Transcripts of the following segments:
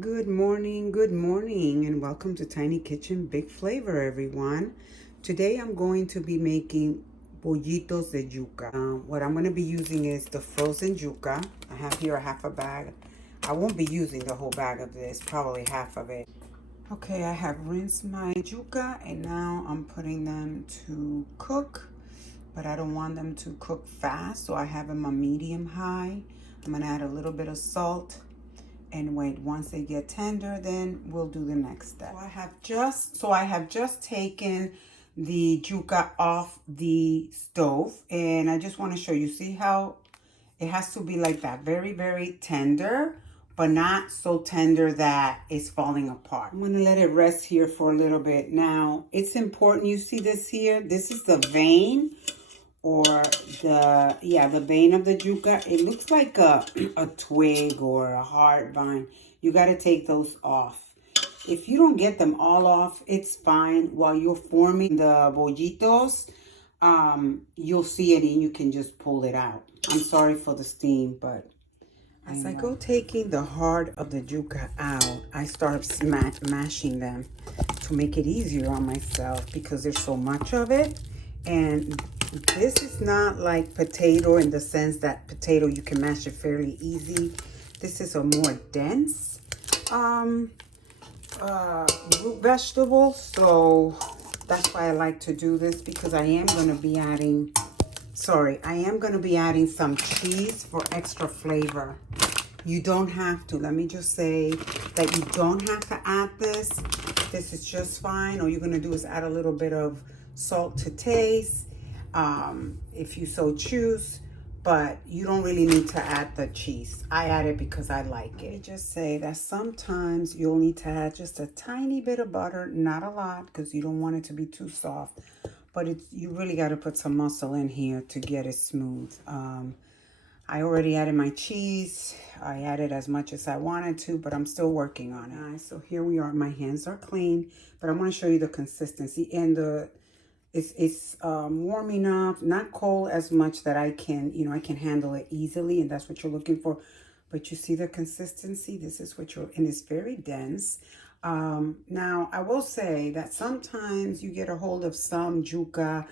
Good morning, and welcome to Tiny Kitchen Big Flavor, everyone. Today I'm going to be making Bollitos de Yuca. What I'm going to be using is the frozen yuca. I have here a half a bag. I won't be using the whole bag of this, probably half of it. Okay, I have rinsed my yuca, and now I'm putting them to cook, but I don't want them to cook fast, so I have them on medium high. I'm going to add a little bit of salt and wait. Once they get tender, then we'll do the next step. So I have just taken the yuca off the stove, and I just want to show you. See how it has to be like that, very, very tender, but not so tender that it's falling apart. I'm going to let it rest here for a little bit. Now, it's important, you see this here? This is the vein, or the vein of the yuca. It looks like a twig or a hard vine. You got to take those off. If you don't get them all off, it's fine. While you're forming the bollitos, you'll see it and you can just pull it out. I'm sorry for the steam, but as I go taking the heart of the yuca out, I start mashing them to make it easier on myself because there's so much of it. And this is not like potato in the sense that potato, you can mash it fairly easy. This is a more dense root vegetable. So that's why I like to do this, because I am going to be adding, some cheese for extra flavor. You don't have to. Let me just say that you don't have to add this. This is just fine. All you're going to do is add a little bit of salt to taste, if you so choose, but you don't really need to add the cheese. I add it because I like it. Let me just say that sometimes you'll need to add just a tiny bit of butter, not a lot, because you don't want it to be too soft, but you really got to put some muscle in here to get it smooth. I already added my cheese. I added as much as I wanted to, but I'm still working on it. So here we are. My hands are clean, but I want to show you the consistency. And it's warm enough, not cold as much that I can handle it easily, and that's what you're looking for. But you see the consistency? This is what and it's very dense. Now, I will say that sometimes you get a hold of some yuca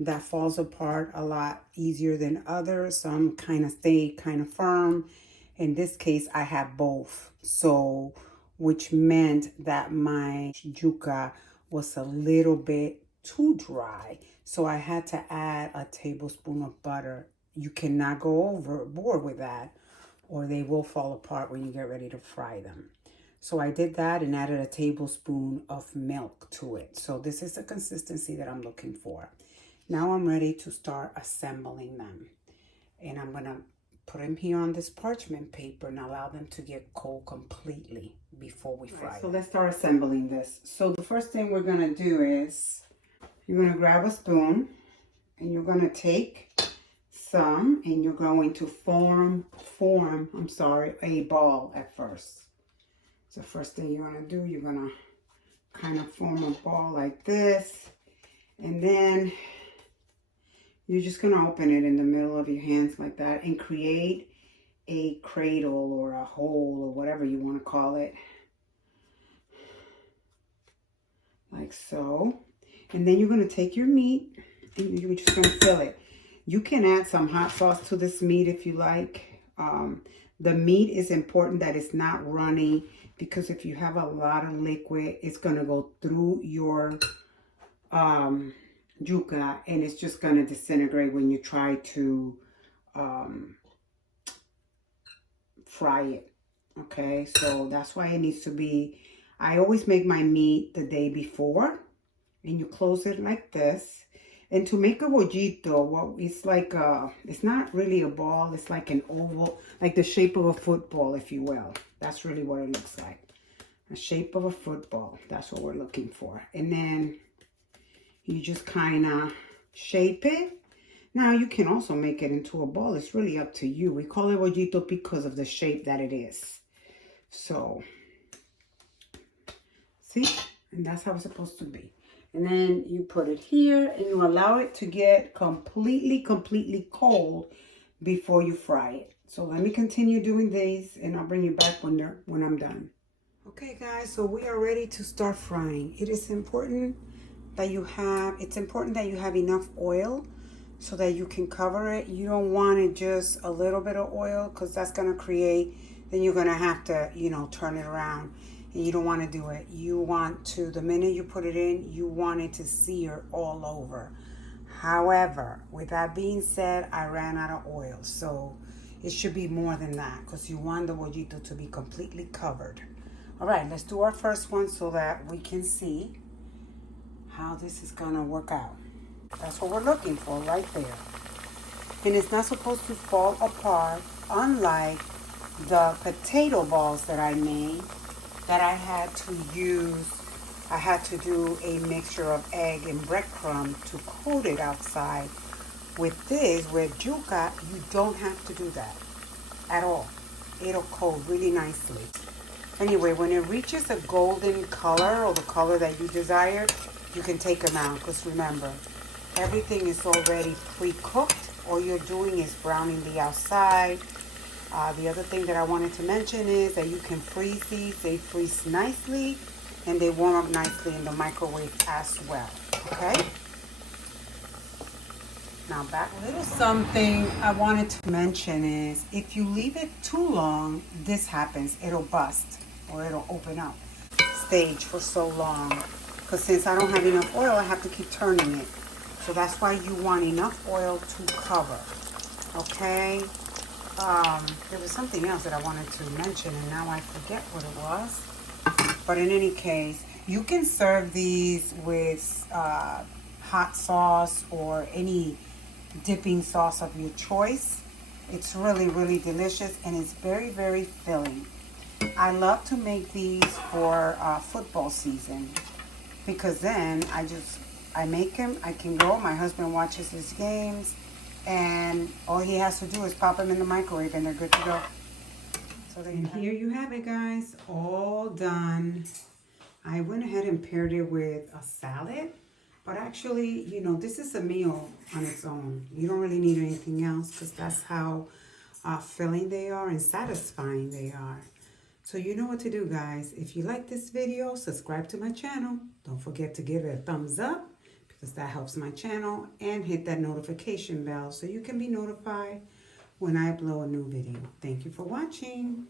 that falls apart a lot easier than others. Some kind of stay kind of firm. In this case, I have both. So, which meant that my yuca was a little bit too dry. So I had to add a tablespoon of butter. You cannot go overboard with that, or they will fall apart when you get ready to fry them. So I did that and added a tablespoon of milk to it. So this is the consistency that I'm looking for. Now I'm ready to start assembling them. And I'm going to put them here on this parchment paper and allow them to get cold completely before we fry. So let's start assembling this. So the first thing we're going to do is you're going to grab a spoon and you're going to take some and you're going to form a ball at first. So first thing you're going to do, you're going to kind of form a ball like this. And then you're just going to open it in the middle of your hands like that and create a cradle or a hole or whatever you want to call it. Like so. And then you're going to take your meat and you're just going to fill it. You can add some hot sauce to this meat if you like. The meat is important that it's not runny, because if you have a lot of liquid, it's going to go through your yuca and it's just going to disintegrate when you try to fry it. Okay, so that's why it needs to be, I always make my meat the day before, and you close it like this. And to make a bollito, well, it's like it's not really a ball, it's like an oval, like the shape of a football, if you will. That's really what it looks like. A shape of a football. That's what we're looking for. And then you just kind of shape it. Now, you can also make it into a ball. It's really up to you. We call it bollito because of the shape that it is. So, see? And that's how it's supposed to be. And then you put it here and you allow it to get completely cold before you fry it. So let me continue doing these and I'll bring you back when I'm done. Okay guys, so we are ready to start frying. It's important that you have enough oil so that you can cover it. You don't want it just a little bit of oil because that's going to create, then you're going to have to, turn it around. And you don't want to do it. You want to, the minute you put it in, you want it to sear all over. However, with that being said, I ran out of oil. So it should be more than that because you want the bollito to be completely covered. All right, let's do our first one so that we can see how this is gonna work out. That's what we're looking for right there. And it's not supposed to fall apart, unlike the potato balls that I made that I had to do a mixture of egg and breadcrumb to coat it outside. With this, with Yuca, you don't have to do that at all. It'll coat really nicely. Anyway, when it reaches a golden color or the color that you desire, you can take them out. Because remember, everything is already pre-cooked. All you're doing is browning the outside. The other thing that I wanted to mention is that you can freeze these. They freeze nicely and they warm up nicely in the microwave as well. Okay? Now back. A little something I wanted to mention is if you leave it too long, this happens. It'll bust or it'll open up stage for so long. Because since I don't have enough oil, I have to keep turning it. So that's why you want enough oil to cover. Okay? There was something else that I wanted to mention and now I forget what it was. But in any case, you can serve these with hot sauce or any dipping sauce of your choice. It's really, really delicious and it's very, very filling. I love to make these for football season because then I make them, I can go, my husband watches his games and all he has to do is pop them in the microwave and they're good to go. So and here you have it guys, all done. I went ahead and paired it with a salad. But actually, this is a meal on its own. You don't really need anything else because that's how filling they are and satisfying they are. So you know what to do, guys. If you like this video, subscribe to my channel. Don't forget to give it a thumbs up because that helps my channel. And hit that notification bell so you can be notified when I upload a new video. Thank you for watching.